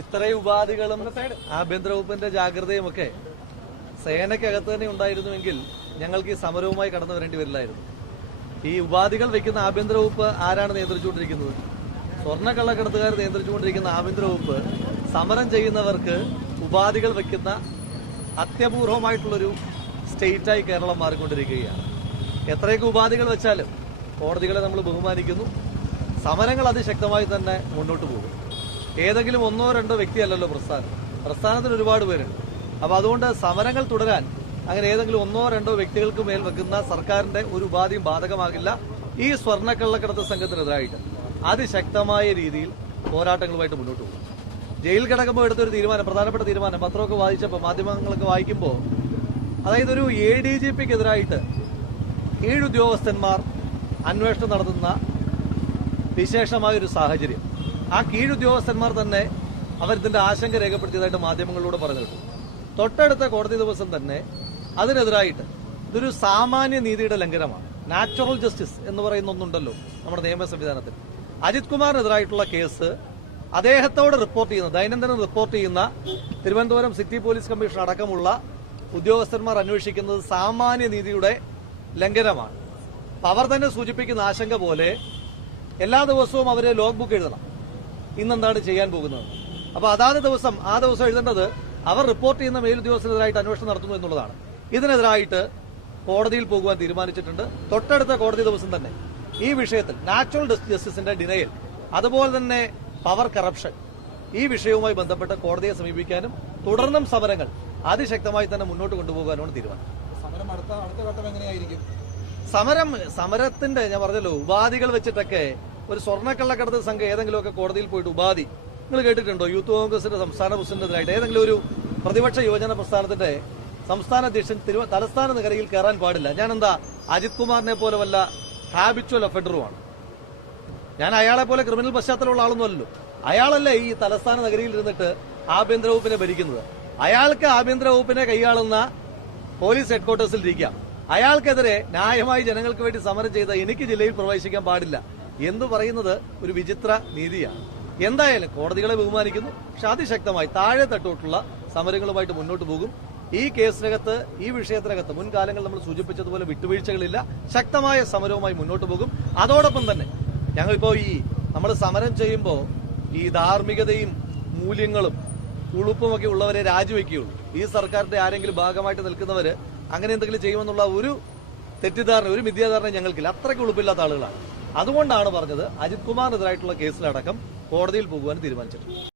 ഇത്രയും ഉപാധികളും ആഭ്യന്തര വകുപ്പിന്റെ ജാഗ്രതയും ഒക്കെ സേനയ്ക്കകത്ത് തന്നെ ഉണ്ടായിരുന്നുവെങ്കിൽ ഞങ്ങൾക്ക് ഈ സമരവുമായി കടന്നു വരേണ്ടി വരില്ലായിരുന്നു. ഈ ഉപാധികൾ വെക്കുന്ന ആഭ്യന്തര വകുപ്പ് ആരാണ് നിയന്ത്രിച്ചുകൊണ്ടിരിക്കുന്നത്? സ്വർണക്കള്ളക്കടത്തുകാർ നിയന്ത്രിച്ചുകൊണ്ടിരിക്കുന്ന ആഭ്യന്തര വകുപ്പ് സമരം ചെയ്യുന്നവർക്ക് ഉപാധികൾ വെക്കുന്ന അത്യപൂർവമായിട്ടുള്ളൊരു സ്റ്റേറ്റായി കേരളം മാറിക്കൊണ്ടിരിക്കുകയാണ്. എത്രയൊക്കെ ഉപാധികൾ വെച്ചാലും കോടതികളെ നമ്മൾ ബഹുമാനിക്കുന്നു. സമരങ്ങൾ അതിശക്തമായി തന്നെ മുന്നോട്ട് പോകും. ഏതെങ്കിലും ഒന്നോ രണ്ടോ വ്യക്തിയല്ലല്ലോ പ്രസ്ഥാനം. പ്രസ്ഥാനത്തിന് ഒരുപാട് പേരുണ്ട്. അപ്പോൾ അതുകൊണ്ട് സമരങ്ങൾ തുടരാൻ അങ്ങനെ ഏതെങ്കിലും ഒന്നോ രണ്ടോ വ്യക്തികൾക്ക് മേൽ വെക്കുന്ന സർക്കാരിന്റെ ഒരു ഉപാധിയും ബാധകമാകില്ല. ഈ സ്വർണക്കള്ളക്കടത്ത് സംഘത്തിനെതിരായിട്ട് അതിശക്തമായ രീതിയിൽ പോരാട്ടങ്ങളുമായിട്ട് മുന്നോട്ട് പോകും. ജയിൽ കിടക്കുമ്പോൾ എടുത്തൊരു തീരുമാനം പ്രധാനപ്പെട്ട തീരുമാനം പത്രമൊക്കെ വായിച്ചപ്പോൾ മാധ്യമങ്ങളൊക്കെ വായിക്കുമ്പോൾ അതായത് ഒരു എ ഡി ജി പിക്കെതിരായിട്ട് കീഴുദ്യോഗസ്ഥന്മാർ അന്വേഷണം നടത്തുന്ന വിശേഷമായ ഒരു സാഹചര്യം. ആ കീഴുദ്യോഗസ്ഥന്മാർ തന്നെ അവരിതിന്റെ ആശങ്ക രേഖപ്പെടുത്തിയതായിട്ട് മാധ്യമങ്ങളിലൂടെ പറഞ്ഞു കേട്ടു തൊട്ടടുത്ത കോടതി ദിവസം തന്നെ അതിനെതിരായിട്ട് ഇതൊരു സാമാന്യ നീതിയുടെ ലംഘനമാണ്. നാച്ചുറൽ ജസ്റ്റിസ് എന്ന് പറയുന്ന ഒന്നുണ്ടല്ലോ നമ്മുടെ നിയമ സംവിധാനത്തിൽ അജിത് കുമാറിനെതിരായിട്ടുള്ള കേസ് അദ്ദേഹത്തോട് റിപ്പോർട്ട് ചെയ്യുന്ന ദൈനംദിനം റിപ്പോർട്ട് ചെയ്യുന്ന തിരുവനന്തപുരം സിറ്റി പോലീസ് കമ്മീഷൻ അടക്കമുള്ള ഉദ്യോഗസ്ഥന്മാർ അന്വേഷിക്കുന്നത് സാമാന്യ നീതിയുടെ ലംഘനമാണ്. അവർ തന്നെ സൂചിപ്പിക്കുന്ന ആശങ്ക പോലെ എല്ലാ ദിവസവും അവരെ ലോഗ് ബുക്ക് എഴുതണം. ഇന്നെന്താണ് ചെയ്യാൻ പോകുന്നത്? അപ്പൊ അതാത് ദിവസം ആ ദിവസം എഴുതേണ്ടത് അവർ റിപ്പോർട്ട് ചെയ്യുന്ന മേലുദ്യോഗസ്ഥനെതിരായിട്ട് അന്വേഷണം നടത്തുന്നു എന്നുള്ളതാണ്. ഇതിനെതിരായിട്ട് കോടതിയിൽ പോകുവാൻ തീരുമാനിച്ചിട്ടുണ്ട്. തൊട്ടടുത്ത കോടതി ദിവസം തന്നെ ഈ വിഷയത്തിൽ നാച്ചുറൽ ജസ്റ്റിസിന്റെ ഡിനയൽ അതുപോലെ തന്നെ പവർ കറപ്ഷൻ ഈ വിഷയവുമായി ബന്ധപ്പെട്ട് കോടതിയെ സമീപിക്കാനും തുടർന്നും സമരങ്ങൾ അതിശക്തമായി തന്നെ മുന്നോട്ട് കൊണ്ടുപോകാനുമാണ് തീരുമാനം. സമരം അടുത്ത അടുത്ത ഘട്ടം എങ്ങനെയായിരിക്കും? സമരം സമരത്തിന്റെ ഞാൻ പറഞ്ഞല്ലോ ഉപാധികൾ വെച്ചിട്ടൊക്കെ ഒരു സ്വർണക്കള്ളക്കടത്ത് സംഘം ഏതെങ്കിലുമൊക്കെ കോടതിയിൽ പോയിട്ട് ഉപാധി. നിങ്ങൾ കേട്ടിട്ടുണ്ടോ? യൂത്ത് കോൺഗ്രസിന്റെ സംസ്ഥാന പ്രസിഡന്റിനായിട്ട് ഏതെങ്കിലും ഒരു പ്രതിപക്ഷ യുവജന പ്രസ്ഥാനത്തിന്റെ സംസ്ഥാന അധ്യക്ഷൻ തലസ്ഥാന നഗരയിൽ കയറാൻ പാടില്ല. ഞാൻ എന്താ അജിത് കുമാറിനെ പോലെ വല്ല ഹാബിച്വൽ ഒഫൻഡറുമാണ് ഞാൻ അയാളെ പോലെ ക്രിമിനൽ പശ്ചാത്തലമുള്ള ആളൊന്നുമല്ലല്ലോ അയാളല്ലേ ഈ തലസ്ഥാന നഗരിയിൽ ഇരുന്നിട്ട് ആഭ്യന്തര വകുപ്പിനെ ഭരിക്കുന്നത്? അയാൾക്ക് ആഭ്യന്തര വകുപ്പിനെ കൈയാളുന്ന പോലീസ് ഹെഡ്ക്വാർട്ടേഴ്സിൽ ഇരിക്കാം അയാൾക്കെതിരെ ന്യായമായി ജനങ്ങൾക്ക് വേണ്ടി സമരം ചെയ്ത എനിക്ക് ജില്ലയിൽ പ്രവേശിക്കാൻ പാടില്ല. എന്ന് പറയുന്നത് ഒരു വിചിത്ര നീതിയാണ്. എന്തായാലും കോടതികളെ ബഹുമാനിക്കുന്നു. പക്ഷെ അതിശക്തമായി താഴെ തട്ടോട്ടുള്ള സമരങ്ങളുമായിട്ട് മുന്നോട്ട് പോകും. ഈ കേസിനകത്ത് ഈ വിഷയത്തിനകത്ത് മുൻകാലങ്ങൾ നമ്മൾ സൂചിപ്പിച്ചതുപോലെ വിട്ടുവീഴ്ചകളില്ല. ശക്തമായ സമരവുമായി മുന്നോട്ട് പോകും. അതോടൊപ്പം തന്നെ ഞങ്ങളിപ്പോ ഈ നമ്മൾ സമരം ചെയ്യുമ്പോൾ ഈ ധാർമ്മികതയും മൂല്യങ്ങളും ഉളുപ്പുമൊക്കെ ഉള്ളവരെ രാജിവെക്കുകയുള്ളൂ. ഈ സർക്കാരിന്റെ ആരെങ്കിലും ഭാഗമായിട്ട് നിൽക്കുന്നവര് അങ്ങനെ എന്തെങ്കിലും ചെയ്യുമെന്നുള്ള ഒരു തെറ്റിദ്ധാരണ ഒരു മിഥ്യാധാരണ ഞങ്ങൾക്കില്ല. അത്രയ്ക്ക് ഉളുപ്പില്ലാത്ത ആളുകളാണ്. അതുകൊണ്ടാണ് പറഞ്ഞത് അജിത് കുമാറിനെതിരായിട്ടുള്ള കേസിലടക്കം കോടതിയിൽ പോകുവാൻ തീരുമാനിച്ചിട്ടുണ്ട്.